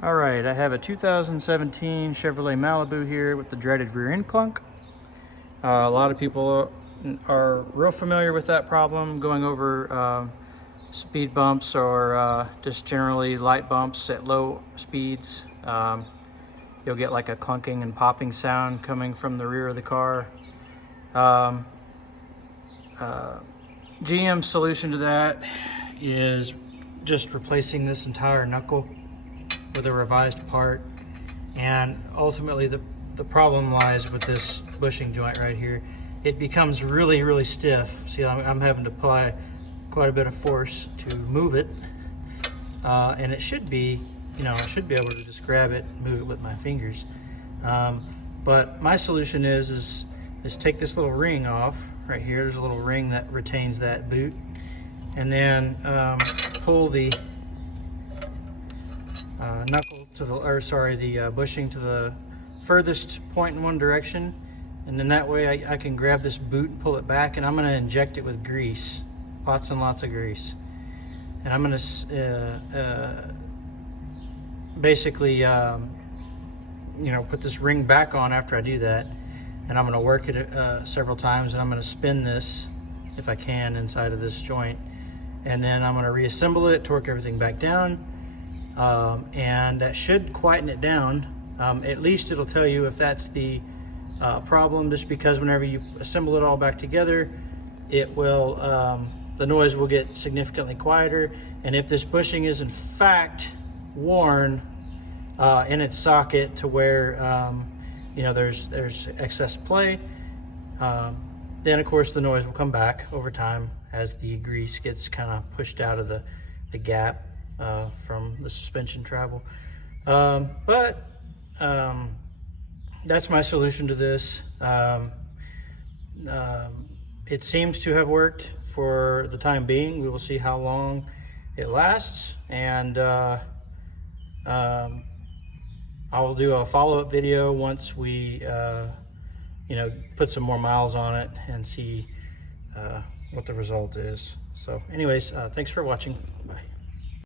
All right, I have a 2017 Chevrolet Malibu here with the dreaded rear end clunk. A lot of people are real familiar with that problem going over speed bumps or just generally light bumps at low speeds. You'll get like a clunking and popping sound coming from the rear of the car. GM's solution to that is just replacing this entire knuckle with a revised part, and ultimately the problem lies with this bushing joint right here. It becomes really stiff. See, I'm having to apply quite a bit of force to move it, and it should be, I should be able to just grab it and move it with my fingers. But my solution is take this little ring off right here. There's a little ring that retains that boot, and then pull the knuckle to the bushing to the furthest point in one direction, and then that way I can grab this boot and pull it back, and I'm going to inject it with grease, lots and lots of grease, and I'm going to basically put this ring back on after I do that, and I'm going to work it several times, and I'm going to spin this if I can inside of this joint, and then I'm going to reassemble it, torque everything back down. And that should quieten it down. At least it'll tell you if that's the problem, just because whenever you assemble it all back together, it will, the noise will get significantly quieter. And if this bushing is in fact worn in its socket to where there's excess play, then of course the noise will come back over time as the grease gets kind of pushed out of the gap from the suspension travel. That's my solution to this. It seems to have worked for the time being. We will see how long it lasts, and I'll do a follow-up video once we put some more miles on it and see what the result is. So anyways, thanks for watching. Bye.